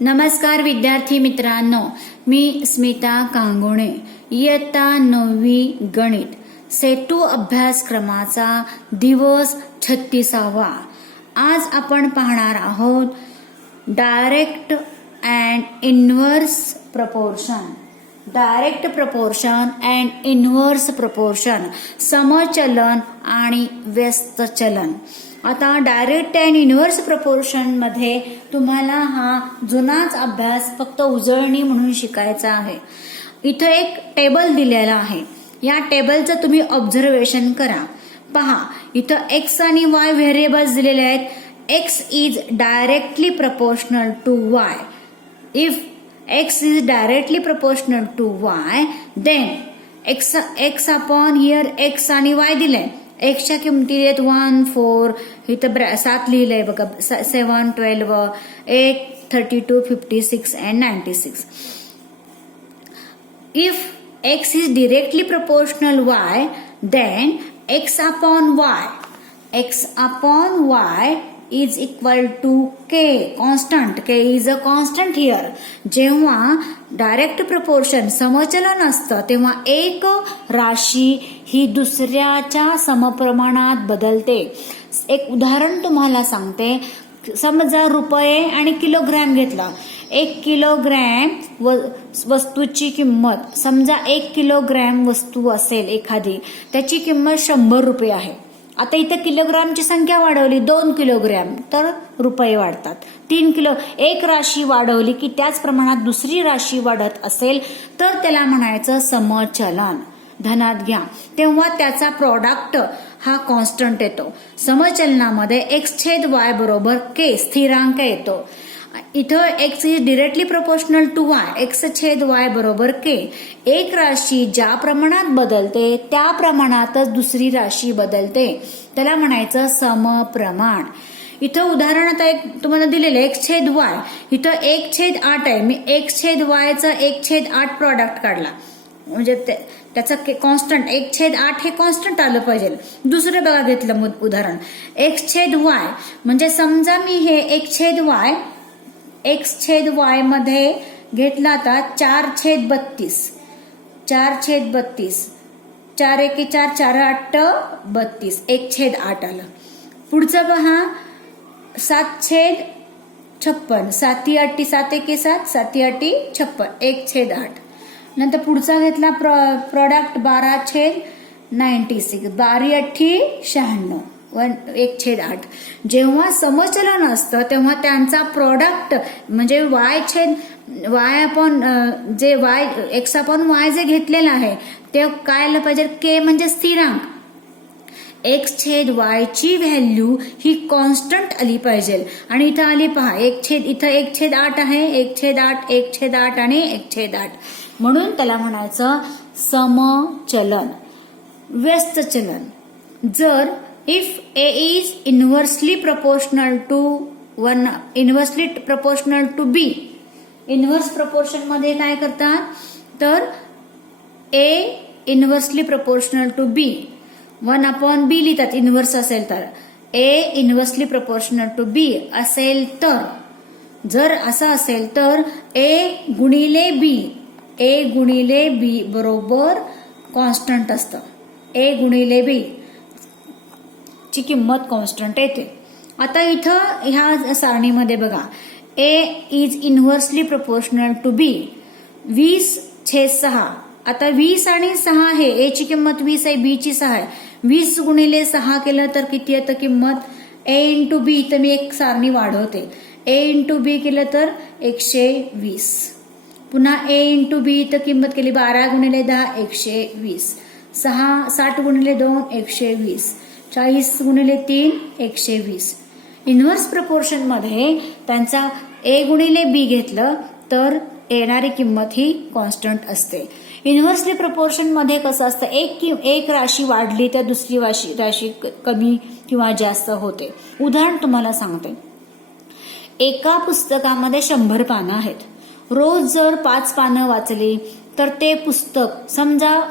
नमस्कार विद्यार्थी मित्रांनो, मी स्मिता कांगोणे, इयत्ता 9वी गणित सेतू अभ्यासक्रमाचा दिवस 36वा। आज आपण पाहणार आहोत direct and inverse proportion. Direct proportion and inverse proportion, समचलन आणि व्यस्त चलन। आता डायरेक्ट अँड इनव्हर्स प्रपोर्शन मध्ये तुम्हाला हा जुनाच अभ्यास फक्त उजळणी म्हणून शिकायचा आहे। इथं एक टेबल दिलेला आहे, या टेबलचं तुम्ही ऑब्झर्वेशन करा। पहा, इथं एक्स आणि वाय व्हेरिएबल्स दिलेले आहेत। X is directly proportional to y. If x is directly proportional to y, then x upon here x आणि y दिलंय। x च्या किमती आहेत 1, 4, इथं 7 लिहिलंय बघा, 7, 12, 8, 32, 56 and 96. If x is directly proportional y, then x upon y is equal to k, constant. K is a constant here. जेव्हा direct proportion समचलन असतं तेव्हा एक राशी ही दुसऱ्याच्या समप्रमाणात बदलते। एक उदाहरण तुम्हाला सांगते। समजा रुपये आणि किलोग्रॅम घेतला। 1 किलोग्रॅम वस्तूची किंमत, समजा 1 किलोग्रॅम वस्तू असेल एखादी, त्याची किंमत 100 रुपये आहे। आता इथं किलोग्रामची संख्या वाढवली, 2 किलोग्रॅम, तर रुपये वाढतात। 3 किलो, एक राशी वाढवली की त्याच प्रमाणात दुसरी राशी वाढत असेल तर त्याला म्हणायचं समचलन। धनात घ्या, तेव्हा त्याचा प्रॉडक्ट हा कॉन्स्टंट येतो। समचलनामध्ये x/y बरोबर k स्थिरांक येतो। इथं x is directly proportional to y, x/y बरोबर k। एक राशी ज्या प्रमाणात बदलते त्या प्रमाणातच दुसरी राशी बदलते, त्याला म्हणायचं समप्रमाण। इथं उदाहरण आता एक तुम्हाला दिलेलं x/y, इथं 1/8 आहे। मी x/y चा 1/8 प्रॉडक्ट काढला, म्हणजे त्याचं कॉन्स्टंट 1/8 हे कॉन्स्टंट आलं पाहिजे। दुसरं बघा घेतलं उदाहरण x/y, म्हणजे समजा मी हे x/y मध्ये घेतला आता 4/32, 4/32, 4 1 4, 4 8 32, 1/8 आलं। पुढचं पहा 7/56, 7 8 7 1 7, 7 8 56, 1/8। नंतर पुढचा घेतला प्रॉडक्ट 12/96, 12 8 96, 1/8। जेव्हा समचलन असतं तेव्हा त्यांचा प्रॉडक्ट म्हणजे y अपॉन जे x अपॉन y जे घेतलेलं आहे ते काय आलं पाहिजे, k म्हणजे स्थिरांक। x/y ची व्हॅल्यू ही कॉन्स्टंट आली पाहिजे, आणि इथं आली पहा इथं 1/8 आहे, 1/8, 1/8 आणि 1/8, म्हणून त्याला म्हणायचं समचलन। व्यस्त चलन, जर if a is inversely proportional to b, inverse proportion मध्ये काय करतात, तर a inversely proportional to b, 1/b लिहितात इनव्हर्स असेल तर। a inversely proportional to b असेल तर, जर असं असेल तर a गुणिले b बरोबर कॉन्स्टंट असतं। a गुणिले b ची किंमत कॉन्स्टंट येते। आता इथं ह्या सारणीमध्ये बघा a is inversely proportional to b, 20/6। आता 20 आणि 6 आहे, a ची किंमत 20 आहे, b ची 6 आहे। 20 गुणिले 6 केलं तर किती येतं किंमत, a इंटू b, तर मी एक सारणी वाढवते, a इंटू b केलं तर 120। पुन्हा a इंटू b तर किंमत केली 12 गुणिले 10 120, 60 गुणिले 2 120, 40 गुणिले 3 120। इनव्हर्स प्रपोर्शन मध्ये त्यांचा a गुणिले b घेतलं तर येणारी किंमत ही कॉन्स्टंट असते। इनव्हर्सली प्रपोर्शन मध्ये कसं असतं, एक राशी वाढली तर दुसरी राशी कमी किंवा जास्त होते। उदाहरण तुम्हाला सांगते, एका पुस्तकामध्ये 100 पानं आहेत। रोज जर 5 पानं वाचली तर ते पुस्तक,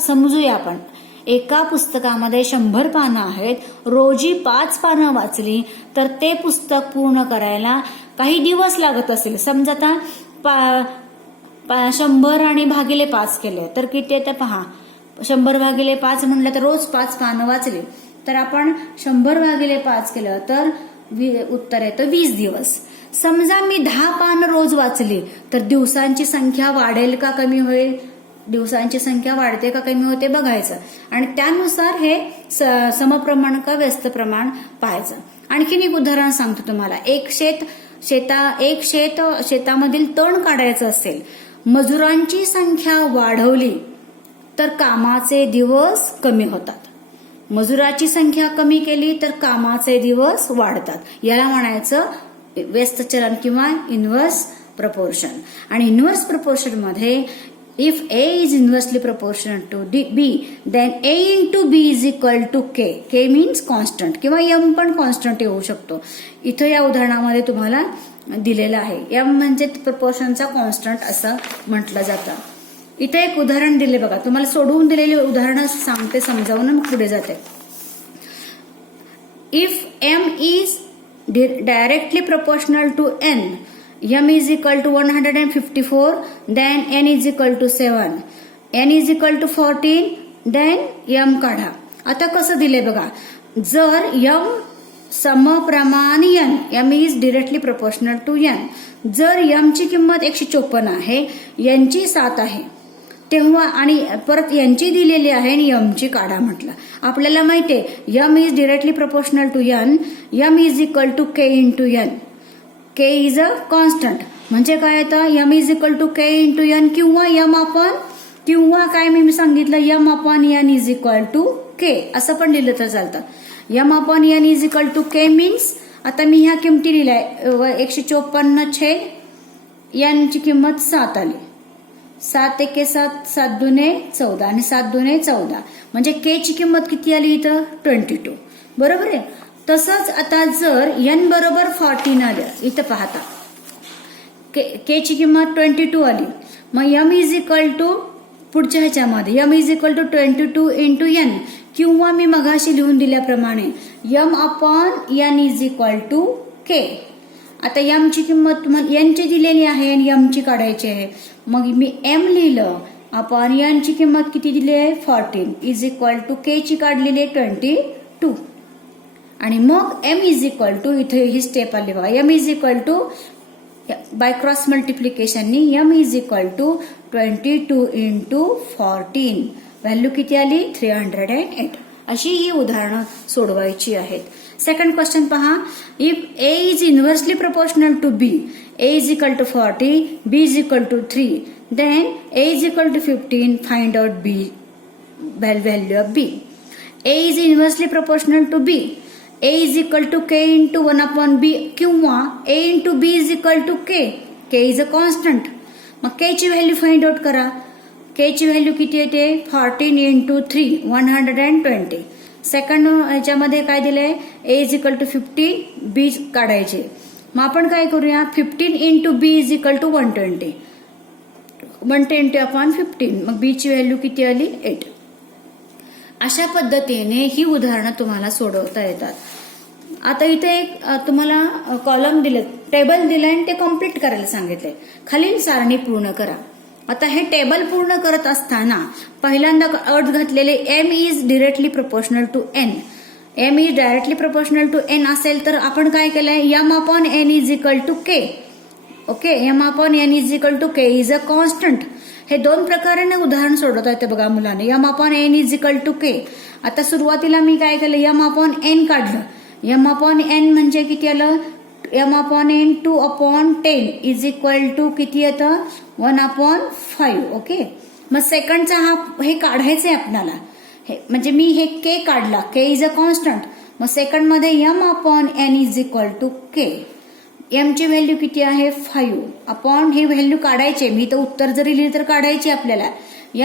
समजूया आपण एका पुस्तकामध्ये 100 पानं आहेत, रोजी 5 पानं वाचली तर ते पुस्तक पूर्ण करायला काही दिवस लागत असेल, समजा आता 100 आणि भागिले 5 केले तर किती येतं पहा. 100 भागिले 5 म्हणलं तर रोज 5 पानं वाचली तर आपण 100 भागिले 5 केलं तर उत्तर येतं 20 दिवस. समजा मी 10 पानं रोज वाचली तर दिवसांची संख्या वाढेल का कमी होईल, दिवसांची संख्या वाढते का कमी होते बघायचं आणि त्यानुसार हे समप्रमाण का व्यस्त प्रमाण पाहायचं. आणखीन एक उदाहरण सांगतो तुम्हाला. एक शेतामधील तण काढायचं असेल, मजुरांची संख्या वाढवली तर कामाचे दिवस कमी होतात. मजुराची संख्या कमी केली तर कामाचे दिवस वाढतात. याला म्हणायचं व्यस्त चलन किंवा इन्व्हर्स प्रपोर्शन. आणि इन्व्हर्स प्रपोर्शन मध्ये if A is inversely proportional to B, then A into B is equal to K. K means constant किंवा M पण कॉन्स्टंट येऊ शकतो. इथं या उदाहरणामध्ये तुम्हाला दिलेलं आहे. M म्हणजे प्रपोर्शनचा कॉन्स्टंट असं म्हटलं जातं. इथं एक उदाहरण दिले बघा, तुम्हाला सोडवून दिलेली उदाहरणं सांगते, समजावून मग पुढे जाते. If M is directly proportional to N, M is equal to 154, then N is equal to 7, N is equal to 14, then M काढा. आता कसं दिले बघा, जर M समप्रमाण N, M is directly proportional to N, जर M ची किंमत 154 आहे, N ची 7 आहे, तेव्हा आणि परत यांची दिलेली आहे आणि M ची काढा म्हटलं. आपल्याला माहितीये M is directly proportional to N, M is equal to K into N. K is a constant म्हणजे काय येतं, M is equal to K into N किंवा M upon किंवा काय मी सांगितलं M upon N is equal to K असं पण लिहिलं तर चालतं. M upon N is equal to K means आता मी ह्या किमती लिहिल्या 154 छेद N ची किंमत 7 आली. 7 एके 7, 7 दुने 14 आणि 7 दुने 14 म्हणजे K ची किंमत किती आली इथं 22. बरोबर आहे. तसंच आता जर N बरोबर 14 आलं, इथं पाहता K ची किंमत 22 आली, मग M इज इक्वल टू पुढच्या ह्याच्यामध्ये M is equal to 22 into N किंवा मी मगाशी लिहून दिल्याप्रमाणे M upon N is equal to K. आता M ची किंमत तुम्हाला N ची दिलेली आहे आणि M ची काढायची आहे, मग मी M लिहिलं अपॉन N ची किंमत किती दिली आहे 14 इज इक्वल टू K ची काढलेली आहे 22 आणि मग M इज इक्वल टू इथे ही स्टेप आली बघा. M is equal to by cross मल्टिप्लिकेशननी M is equal to 22 into 14 value किती आली 308. अशी ही उदाहरणं सोडवायची आहेत. सेकंड क्वेश्चन पहा. If A is inversely proportional to B, A is equal to 40, B is equal to 3, then A is equal to 15, find out B value of B. A is inversely proportional to B, A is equal to K into 1 upon B किंवा A into B is equal to K. K is a constant. मग K ची value find out करा. K ची value किती येते 14 into 3 120. Second ह्याच्यामध्ये काय दिलंय A is equal to 50, B काढायचे. मग आपण काय करूया 15 into B is equal to 120. 120 upon 15. मग B ची व्हॅल्यू किती आली 8. अशा पद्धतीने ही उदाहरणं तुम्हाला सोडवता येतात. आता इथे एक तुम्हाला कॉलम दिले, टेबल दिले आणि ते कम्प्लीट करायला सांगितले. खालील सारणी पूर्ण करा. आता हे टेबल पूर्ण करत असताना पहिल्यांदा अट घातलेले M is directly proportional to N. M is directly proportional to N असेल तर आपण काय केलंय M upon N is equal to K. Okay, M upon N is equal to K is a constant. हे दोन प्रकारे उदाहरण सोडवता येते बघा मुलांनी. M upon N is equal to K. आता सुरुवातीला मी काय केलं M अपॉन N काढलं. M अपॉन N म्हणजे किती आलं M upon N 2 upon 10 is equal to किती येतं 1 अपॉन 5. ओके, मग सेकंडचा हा हे काढायचंय आपल्याला. हे म्हणजे मी हे K काढला, K इज अ कॉन्स्टंट. मग सेकंड मध्ये M upon N is equal to K. M ची व्हॅल्यू किती आहे 5 अपॉन हे व्हॅल्यू काढायचे. मी तर उत्तर जरी लिहिली तर काढायची आपल्याला.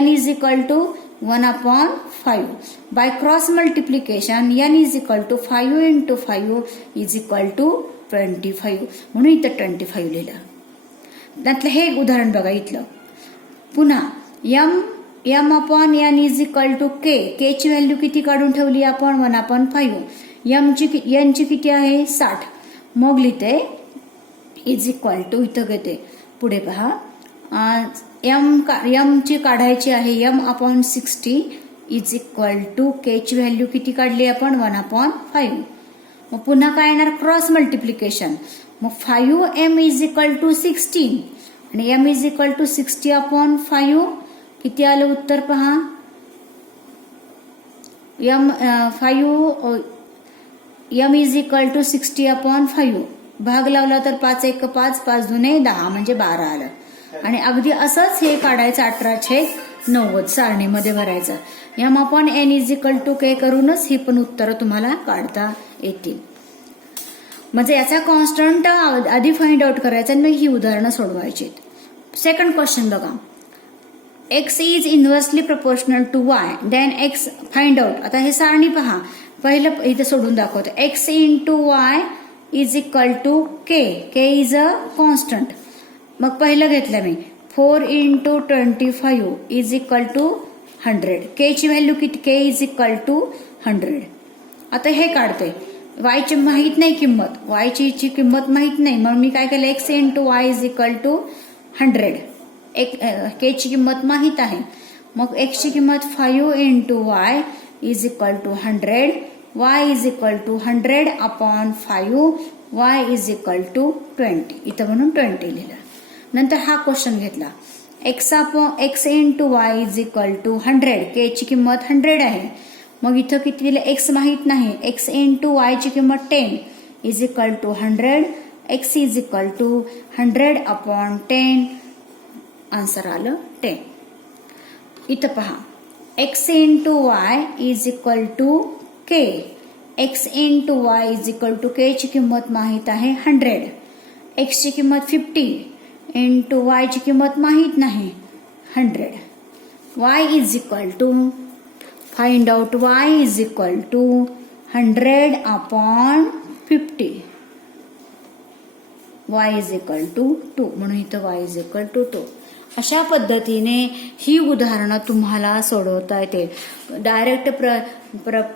N is equal to 1 upon 5 by cross multiplication N is equal to 5 into 5 is equal to 25 म्हणून इथं 25 लिहिलं. त्यातलं हे एक उदाहरण बघा इथलं. पुन्हा M upon N is equal to K. K ची व्हॅल्यू किती काढून ठेवली आपण 1 अपॉन 5. N ची किती आहे 60. मग लिहिते इज इक्वल टू इथं घेते पुढे पहा एम ची काढायची आहे m/60 इज इक्वल टू के ची व्हॅल्यू किती काढली आपण 1/5. मग पुन्हा काय येणार क्रॉस मल्टिप्लिकेशन. मग 5m इज इक्वल टू 16 आणि m इज इक्वल टू 60/5 किती आलं उत्तर पहा m इज इक्वल टू 60/5 भाग लावला तर 5 1 5 5 2 10 म्हणजे 12 आलं. आणि अगदी असंच हे काढायचं 1890 सारणीमध्ये भरायचं. m/n is equal to k करूनच ही पण उत्तरं तुम्हाला काढता येतील. म्हणजे याचा कॉन्स्टंट आधी फाइंड आउट करायचा आणि ही उदाहरणं सोडवायची. सेकंड क्वेश्चन बघा. x is inversely proportional to y then x find out. आता हे सारणी पहा पहिलं इथे सोडून दाखवतो. x into y is equal to k. k is a constant. मग पहिलं घेतलं मी 4 into 25 is equal to 100. k ची व्हॅल्यू किती k इज इक्वल टू 100. आता हे काढते y ची माहित नाही किंमत y ची किंमत माहित नाही मग मी काय केलं x into y is equal to 100. k ची किंमत माहित आहे मग x ची किंमत 5 into y is equal to 100. y is equal to 100/5 y is equal to 20 इथं म्हणून 20 लिहिलं. नंतर हा क्वेश्चन घेतला x into y is equal to 100. k ची किंमत 100 आहे मग इथं किती दिलं x माहित नाही x इंटू y ची किंमत 10 is equal to 100. x is equal to 100/10 answer आलं 10. इथं पहा x into y is equal to k. x into y is equal to k ची किंमत माहित आहे 100. x ची किंमत 50 इंटू y ची किंमत माहित नाही 100. y is equal to find out y is equal to 100/50. y is equal to 2 म्हणून इथं y इज इक्वल टू 2. अशा पद्धतीने ही उदाहरणं तुम्हाला सोडवता येते. Direct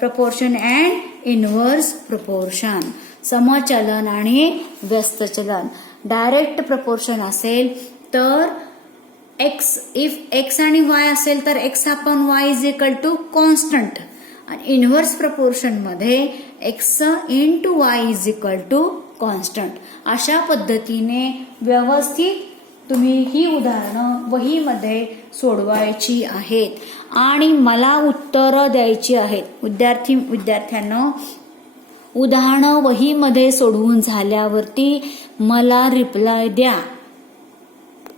proportion and inverse proportion समचलन आणि व्यस्त चलन. डायरेक्ट प्रपोर्शन असेल तर इफ x आणि y असेल तर x/y is equal to constant आणि इनव्हर्स प्रपोर्शन मध्ये x into y is equal to constant. अशा पद्धतीने व्यवस्थित तुम्ही ही उदाहरणं वहीमध्ये सोडवायची आहेत आणि मला उत्तरं द्यायची आहेत. विद्यार्थ्यांना उदाहरणं वहीमध्ये सोडवून झाल्यावरती मला रिप्लाय द्या.